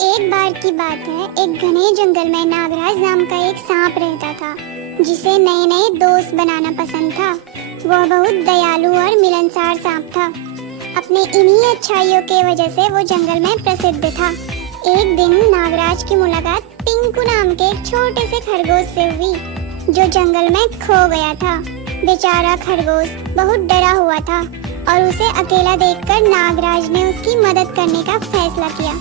एक बार की बात है, एक घने जंगल में नागराज नाम का एक सांप रहता था, जिसे नए नए दोस्त बनाना पसंद था। वह बहुत दयालु और मिलनसार सांप था। अपने इन्हीं अच्छाइयों के वजह से वो जंगल में प्रसिद्ध था। एक दिन नागराज की मुलाकात पिंकू नाम के एक छोटे से खरगोश से हुई, जो जंगल में खो गया था। बेचारा खरगोश बहुत डरा हुआ था और उसे अकेला देखकर नागराज ने उसकी मदद करने का फैसला किया।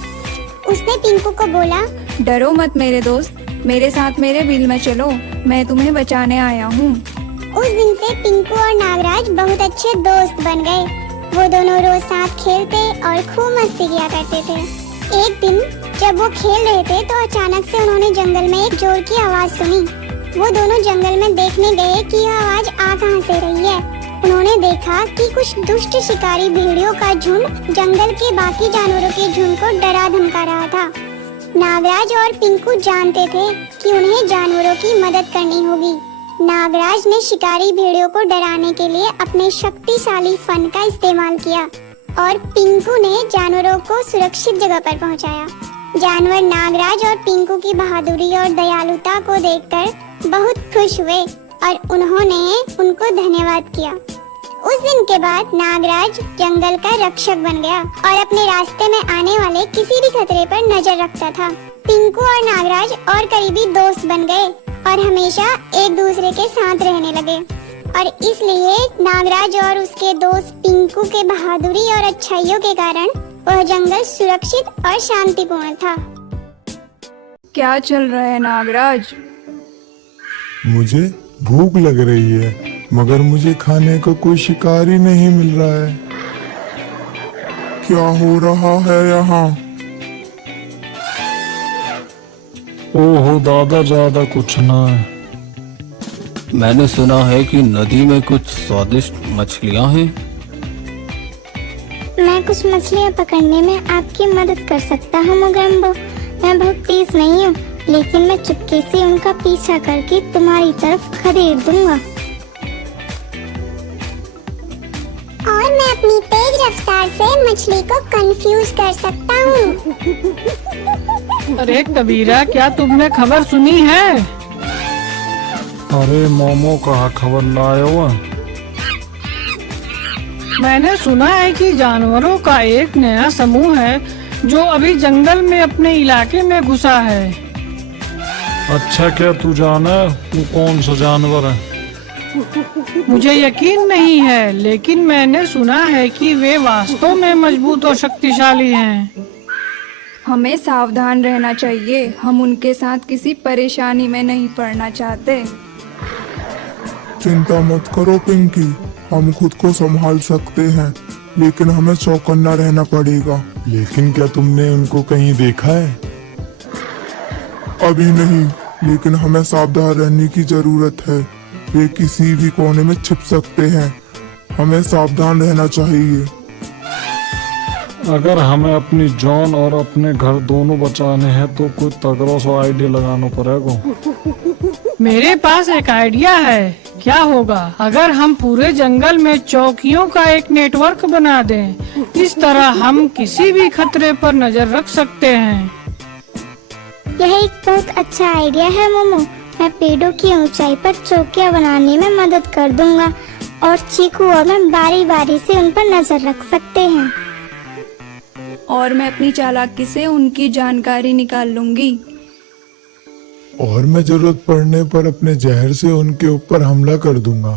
उसने पिंकू को बोला, डरो मत मेरे दोस्त, मेरे साथ मेरे बिल में चलो, मैं तुम्हें बचाने आया हूँ। उस दिन से पिंकू और नागराज बहुत अच्छे दोस्त बन गए। वो दोनों रोज साथ खेलते और खूब मस्ती किया करते थे। एक दिन जब वो खेल रहे थे तो अचानक से उन्होंने जंगल में एक जोर की आवाज सुनी। वो दोनों जंगल में देखने गए कि यह आवाज आ कहां से रही है। उन्होंने देखा कि कुछ दुष्ट शिकारी भेड़ियों का झुंड जंगल के बाकी जानवरों के झुंड को डरा धमका रहा था। नागराज और पिंकू जानते थे कि उन्हें जानवरों की मदद करनी होगी। नागराज ने शिकारी भेड़ियों को डराने के लिए अपने शक्तिशाली फन का इस्तेमाल किया और पिंकू ने जानवरों को सुरक्षित जगह पर पहुंचाया। जानवर नागराज और पिंकू की बहादुरी और दयालुता को देखकर बहुत खुश हुए और उन्होंने उनको धन्यवाद किया। उस दिन के बाद नागराज जंगल का रक्षक बन गया और अपने रास्ते में आने वाले किसी भी खतरे पर नजर रखता था। पिंकू और नागराज और करीबी दोस्त बन गए और हमेशा एक दूसरे के साथ रहने लगे और इसलिए नागराज और उसके दोस्त पिंकू के बहादुरी और अच्छाइयों के कारण वह जंगल सुरक्षित और शांतिपूर्ण था। क्या चल रहा है नागराज? मुझे भूख लग रही है, मगर मुझे खाने को कोई शिकार ही नहीं मिल रहा है। क्या हो रहा है यहाँ? ओहो दादा, ज्यादा कुछ ना है। मैंने सुना है कि नदी में कुछ स्वादिष्ट मछलियाँ हैं। मैं कुछ मछलियाँ पकड़ने में आपकी मदद कर सकता हूँ मोगेम्बो। मैं बहुत तेज नहीं हूँ, लेकिन मैं चुपके से उनका पीछा करके तुम्हारी तरफ खदेड़ दूंगा और मैं अपनी तेज रफ्तार से मछली को कंफ्यूज कर सकता हूँ। अरे कबीरा, क्या तुमने खबर सुनी है? अरे मोमो, कहाँ खबर लाए हो? मैंने सुना है कि जानवरों का एक नया समूह है जो अभी जंगल में अपने इलाके में घुसा है। अच्छा, क्या तू जाना है वो कौन सा जानवर है? मुझे यकीन नहीं है, लेकिन मैंने सुना है कि वे वास्तव में मजबूत और शक्तिशाली हैं। हमें सावधान रहना चाहिए, हम उनके साथ किसी परेशानी में नहीं पड़ना चाहते। चिंता मत करो पिंकी, हम खुद को संभाल सकते हैं, लेकिन हमें चौकन्ना रहना पड़ेगा। लेकिन क्या तुमने उनको कहीं देखा है? अभी नहीं, लेकिन हमें सावधान रहने की जरूरत है। वे किसी भी कोने में छिप सकते हैं, हमें सावधान रहना चाहिए। अगर हमें अपनी जान और अपने घर दोनों बचाने हैं तो कोई तगड़ा सा आइडिया लगाना पड़ेगा। मेरे पास एक आइडिया है। क्या होगा अगर हम पूरे जंगल में चौकियों का एक नेटवर्क बना दें? इस तरह हम किसी भी खतरे पर नजर रख सकते हैं। यह एक बहुत अच्छा आइडिया है मोमो। मैं पेड़ों की ऊंचाई पर चौकियां बनाने में मदद कर दूंगा और चीकू और मैं बारी बारी से उन पर नजर रख सकते हैं। और मैं अपनी चालाकी से उनकी जानकारी निकाल लूंगी। और मैं जरूरत पड़ने पर अपने जहर से उनके ऊपर हमला कर दूंगा।